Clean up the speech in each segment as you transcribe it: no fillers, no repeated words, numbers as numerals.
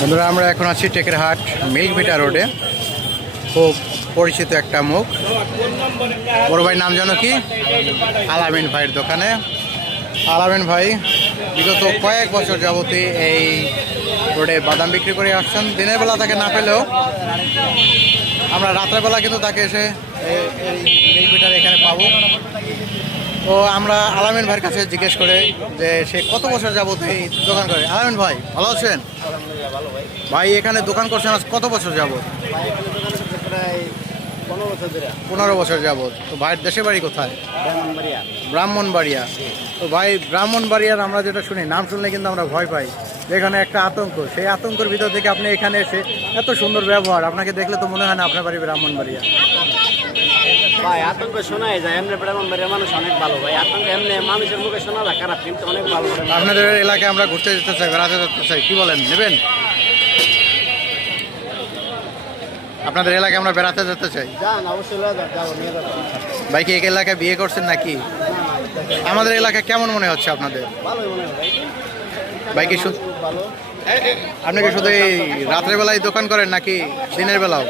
বন্ধুরা, আমরা এখন আছি টেকেরহাট মিল্ক ভিটা রোডে। খুব পরিচিত একটা মুখ। বড় ভাইয়ের নাম জানো কি? আলামিন ভাইয়ের দোকানে। আলামিন ভাই বিগত কয়েক বছর যাবতীয় এই রোডে বাদাম বিক্রি করে আসছেন। দিনের বেলা তাকে না পেলেও আমরা রাত্রেবেলা কিন্তু তাকে এসে এই মিল্ক ভিটার এখানে পাবো। তো আমরা আলামিন ভাইয়ের কাছে জিজ্ঞেস করে যে সে কত বছর যাবত এই দোকান করে। আলামিন ভাই ভালো আছেন? ভাই এখানে দোকান করছেন আজ কত বছর যাবত? 15 বছর যাবত। তো ভাইয়ের দেশের বাড়ি কোথায়? ব্রাহ্মণবাড়িয়া। তো ভাই ব্রাহ্মণবাড়িয়ার আমরা যেটা শুনি, নাম শুনলে কিন্তু আমরা ভয় পাই, এখানে একটা আতঙ্ক। সেই আতঙ্কের ভিতর থেকে আপনি এখানে এসে এত সুন্দর ব্যবহার, আপনাকে দেখলে তো মনে হয় না আপনার বাড়ি ব্রাহ্মণবাড়িয়া। ভাই আতঙ্ক শোনাই যায়, এমনি ব্রাহ্মণবাড়িয়ার মানুষ অনেক ভালো। ভাই আতঙ্ক এমনি মানুষের মুখে শোনা যায় খারাপ, কিন্তু অনেক ভালো। আপনাদের এলাকায় আমরা ঘুরতে যেতে চাই, বেড়াতে যেতে চাই, কি বলেন, নেবেন? আপনাদের এলাকায় আমরা বেড়াতে যেতে চাই। ভাই কি এই এলাকায় বিয়ে করছেন নাকি? আমাদের এলাকায় কেমন মনে হচ্ছে আপনাদের? ভাই কি আপনি কি শুধু এই রাত্রের বেলায় দোকান করেন নাকি দিনের বেলাও?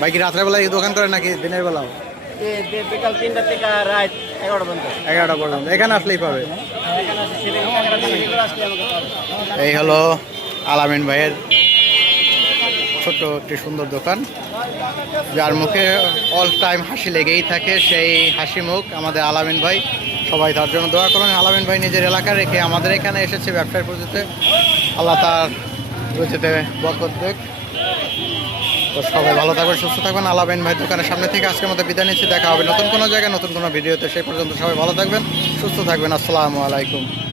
ভাই কি রাত্রের বেলায় দোকান করেন নাকি দিনের বেলাও? বিকাল 3টা থেকে রাত 11টা পর্যন্ত এখানে আসলেই পাবে। এই হলো আলামিন ভাইয়ের ছোট্ট একটি সুন্দর দোকান, যার মুখে অল টাইম হাসি লেগেই থাকে। সেই হাসি মুখ আমাদের আলামিন ভাই। সবাই তার জন্য দোয়া করেন। আলামিন ভাই নিজের এলাকা রেখে আমাদের এখানে এসেছে ব্যবসার প্রতিতে। আল্লাহ তার প্রতিতে বরকত দেখ। তো সবাই ভালো থাকবেন, সুস্থ থাকবেন। আলামিন ভাই দোকানের সামনে থেকে আজকের মতো বিদায় নিচ্ছি। দেখা হবে নতুন কোনো জায়গায় নতুন কোনো ভিডিওতে। সেই পর্যন্ত সবাই ভালো থাকবেন, সুস্থ থাকবেন। আসসালামু আলাইকুম।